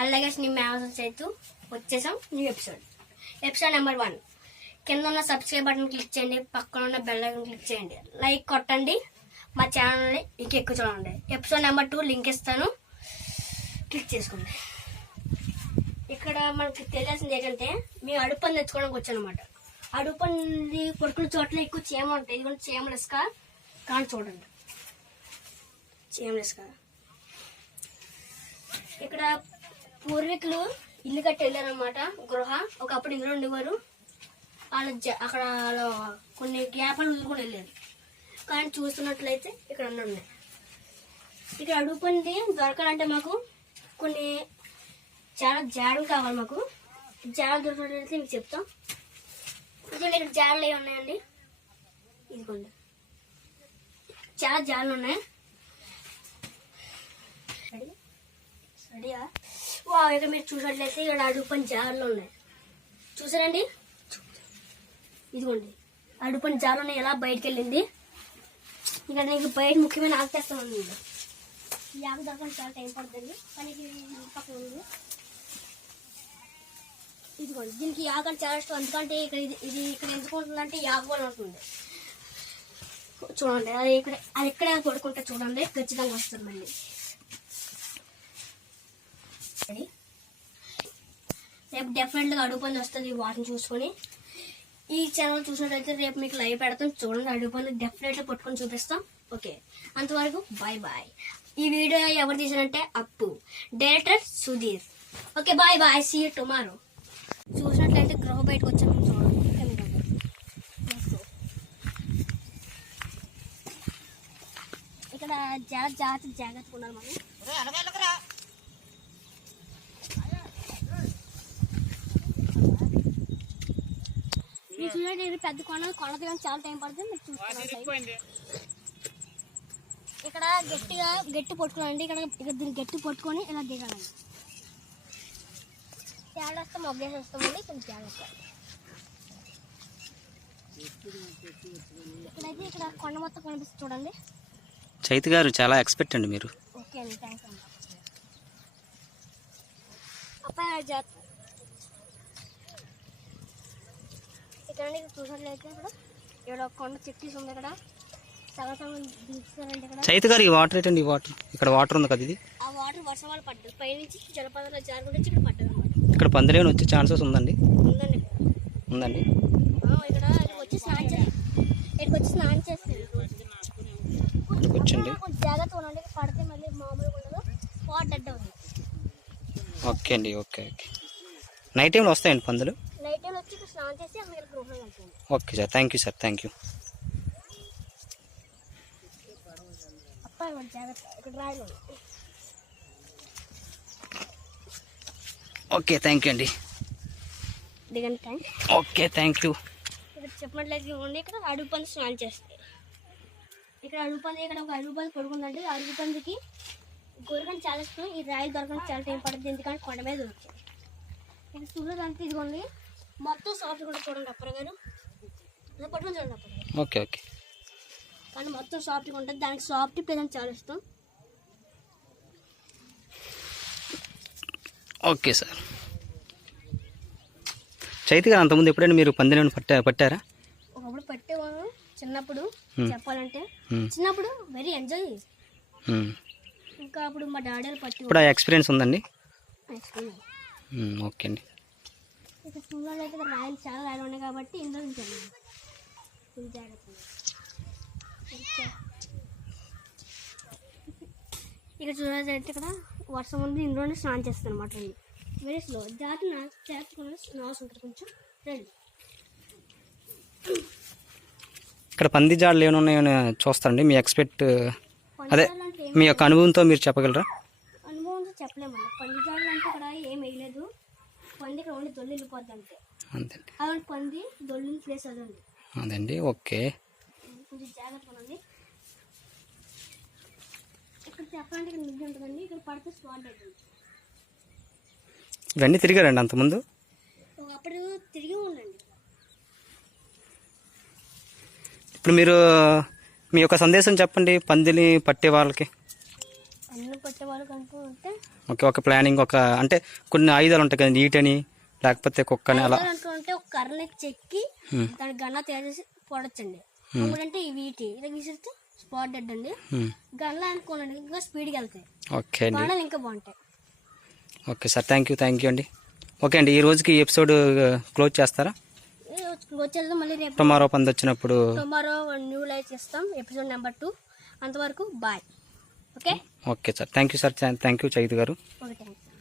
అలాగే మేము చేస్తూ వచ్చేసాం న్యూ ఎపిసోడ్ నెంబర్ 1. కింద ఉన్న సబ్స్క్రైబ్ బటన్ క్లిక్ చేయండి, పక్కన ఉన్న బెల్ ఐకాన్ క్లిక్ చేయండి, లైక్ కొట్టండి, మా ఛానల్ని ఇంకా ఎక్కువ చూడండి. ఎపిసోడ్ నెంబర్ 2 లింక్ ఇస్తాను, క్లిక్ చేసుకోండి. ఇక్కడ మనకి తెలియాల్సింది ఏంటంటే మేము అడుపని తెచ్చుకోవడానికి వచ్చానమాట. అడుపని కొడుకున్న చోట్ల ఎక్కువ చీమ ఉంటాయి. ఇదిగోండి చీమలు ఇసుక కానీ చూడండి, చీమలు ఇసుక. ఇక్కడ పూర్వీకులు ఇల్లు కట్టి వెళ్ళారనమాట, గృహ. ఒకప్పుడు ఇందులో ఉండేవారు. అక్కడ కొన్ని గ్యాపాలు వదులుకొని వెళ్ళారు. కానీ చూస్తున్నట్లయితే ఇక్కడ అన్నీ ఉన్నాయి. ఇక్కడ అడుగు పని దొరకాలంటే మాకు కొన్ని చాలా జాడలు కావాలి. మాకు జాడలు దొరికినట్లయితే మీకు చెప్తాం. ఇదిగోండి ఇక్కడ జాడలు ఏమి ఉన్నాయండి, ఇదిగోండి చాలా జాడలు ఉన్నాయి. రెడీయా? ఇక్కడ మీరు చూసినట్లయితే ఇక్కడ అడుగు పని జాడలు ఉన్నాయి, చూసారండి. ఇదిగోండి అడుగు పని జాడలు ఉన్నాయి. ఎలా బయటకు వెళ్ళింది ఇక్కడ నీకు బయట ముఖ్యమైన ఆకు తెస్తాను. ఈ ఆకు దొరకడం చాలా టైం పడుతుంది, కానీ పక్కన ఉంది. ఇదిగోండి దీనికి ఆకు అంటే చాలా ఇష్టం. ఎందుకంటే ఇది ఇక్కడ ఎందుకు ఉంటుందంటే ఈ ఆకు కూడా ఉంటుంది. చూడండి అది ఇక్కడే పడుకుంటే చూడండి ఖచ్చితంగా వస్తుంది. మళ్ళీ రేపు డెఫినెట్గా అడుగు పని వస్తుంది. వాటిని చూసుకొని ఈ ఛానల్ చూసినట్లయితే రేపు మీకు లైవ్ పెడతాం. చూడండి అడుగు పని డెఫినెట్గా పట్టుకొని చూపిస్తాం. ఓకే, అంతవరకు బాయ్ బాయ్. ఈ వీడియో ఎవరు తీసారంటే Appu, director Sudheer. Okay bye bye, see you tomorrow. చూసినట్లయితే గృహ బయటకు వచ్చాము. చూడండి ఇక్కడ జాగ్రత్తగా ఉండాలి మనం. చూడండి ఇది పెద్ద కొండ దిగడానికి చాలా టైం పడుతుంది. మీరు చూసుకోండి. ఇక్కడ గట్టి పట్టుకోవాలండి. ఇక్కడ దీన్ని గట్టి పట్టుకొని ఇలా దిగాలండి. తేడా వస్తే మొగ్గేసి వస్తామండి. కొంచెం తేడా వస్తాయి. ఇక్కడైతే ఇక్కడ కొండ మొత్తం కనిపిస్తుంది చూడండి. చైతు గారు చాలా ఎక్స్పెక్ట్ అండి మీరు. ఓకే అండి, థ్యాంక్స్ అండి. అబ్బాయి జాతర ఇక్కడ చూసినట్లయితే ఇక్కడ కొండ చెట్లు ఉంది. ఇక్కడ సగం దిగుతారండి. ఇక్కడ చైతు గారు ఈ వాటర్ ఏంటండి? ఈ వాటర్ ఇక్కడ వాటర్ ఉంది కదా, ఇది ఆ వాటర్ వర్షం వల్ల పడ్డది. పైనుంచి జలపాతాలు జారుకుంటే ఇక్కడ పడ్డది అనమాట. ఇక్కడ పందిరేని వచ్చే ఛాన్సెస్ ఉందండి? ఉందండి, ఉందండి. ఇక్కడ వచ్చి స్నానం చేస్తారు. కూర్చోండి, జాగ్రత్త ఉండండి. పడితే మళ్ళీ మామూలుగా ఉండదు, స్పాట్ డెడ్ అవుతుంది. ఓకే అండి, ఓకే ఓకే. నైట్ టైంలో వస్తాయండి పందులు? నైట్ టైం వచ్చి స్నానం చేసి అక్కడ గృహం వెళ్తుంది. Okay sir, thank you sir, thank you. అబ్బాయి జాగ్రత్త, ఇక్కడ రాయలు. ఓకే, థ్యాంక్ యూ అండి. దిగండి, థ్యాంక్. Okay, thank you. ఇక్కడ చెప్పినట్లయితే ఉండి ఇక్కడ అడుగు పంది స్నానం చేస్తాయి. ఇక్కడ ఒక అడుగు పంది పడుకుందండి. అడుగు పందికి గొర్రెని చాలా ఇష్టం. ఈ రాయలు దొరకడానికి చాలా టైం పడుతుంది, ఎందుకంటే కొండ మీద దొరుకుతాయి. ఇక్కడ చూడడానికి ఇదిగోండి మొత్తం సాఫ్ట్ కూడా చూడండి. అప్పర్ గారు పట్టుకొని చూడండి అప్పర్ గారు. Okay okay. కానీ మొత్తం సాఫ్ట్గా ఉంటుంది. దానికి సాఫ్ట్ ప్లేస్ చాలా ఇష్టం. Okay sir. చైతు గారు అంతకుముందు ఎప్పుడైనా మీరు పందిని పట్టారా? ఒకప్పుడు పట్టేవాళ్ళు చిన్నప్పుడు. చెప్పాలంటే చిన్నప్పుడు వెరీ ఎంజాయ్. ఇంకా అప్పుడు మా డాడీ పట్టి. ఇప్పుడు ఆ ఎక్స్పీరియన్స్ ఉందండి? ఓకే అండి. ఇక చూడాలి అయితే రాయలు చాలా రాయలు ఉన్నాయి కాబట్టి ఇందులో ఉంచాను. ఇక్కడ చూడాలైతే ఇక్కడ వర్షం ఉంది, ఇందులోనే స్నానం చేస్తాను అనమాట. వెరీ స్లో చేర్చుకుని అవసరం ఉంటుంది కొంచెం. రండి. ఇక్కడ పంది జాడలు ఏమైనా ఉన్నాయని చూస్తారండి. మీ ఎక్స్పెక్ట్ అదే మీ యొక్క అనుభవంతో మీరు చెప్పగలరా? అనుభవంతో చెప్పలేమండి. పంది జాడలు అంటే ఇక్కడ ఏం వేయలేదు. పంది ఇక్కడ ఓన్లీ దొల్లి వెళ్ళిపోద్ది అంతే. అంతేండి. అలాంటి పంది దొల్లిన ప్లేస్ అదండి. అదండి, ఓకే. కొంచెం జాగ్రత్తగా ఉంది. ఇక్కడ చెప్పాలంటే ఇక్కడ మిద్ది ఉంటుందండి. ఇక్కడ పడితే స్పాట్ అవుతుంది. ఇవన్నీ తిరిగారండి అంతకుముందు? ఒకప్పుడు తిరిగి ఉండండి. ఇప్పుడు మీరు మీ యొక్క సందేశం చెప్పండి పందిని పట్టే వాళ్ళకి. పందులు పట్టే వాళ్ళకి అంటూ ఉంటే ఓకే, ఒక ప్లానింగ్, ఒక అంటే కొన్ని ఆయుధాలు ఉంటాయి కదా, నీటని లేకపోతే కుక్కని అలా అంటూ ఉంటే ఒక కర్రని చెక్కి దానికి గన్న తయారు చేసి పొడచ్చండి. అంటే ఈ వీటి ఇలా విసిరితే స్పాట్ డెడ్ అండి. గన్లా అనుకోండి ఇంకా స్పీడ్కి వెళ్తాయి. ఓకే అండి, బాణాలు ఇంకా బాగుంటాయి. ఓకే సార్, థ్యాంక్ యూ అండి. ఓకే అండి, ఈ రోజుకి ఈ ఎపిసోడ్ క్లోజ్ చేస్తారా? వచ్చేది మళ్ళీ రేపు టుమారో పంది వచ్చినప్పుడు టుమారో న్యూ లైవ్ చేస్తాం, ఎపిసోడ్ నెంబర్ 2. అంతవరకు bye. Okay okay sir, thank you sir, thank you Chaitu garu. Okay thank you.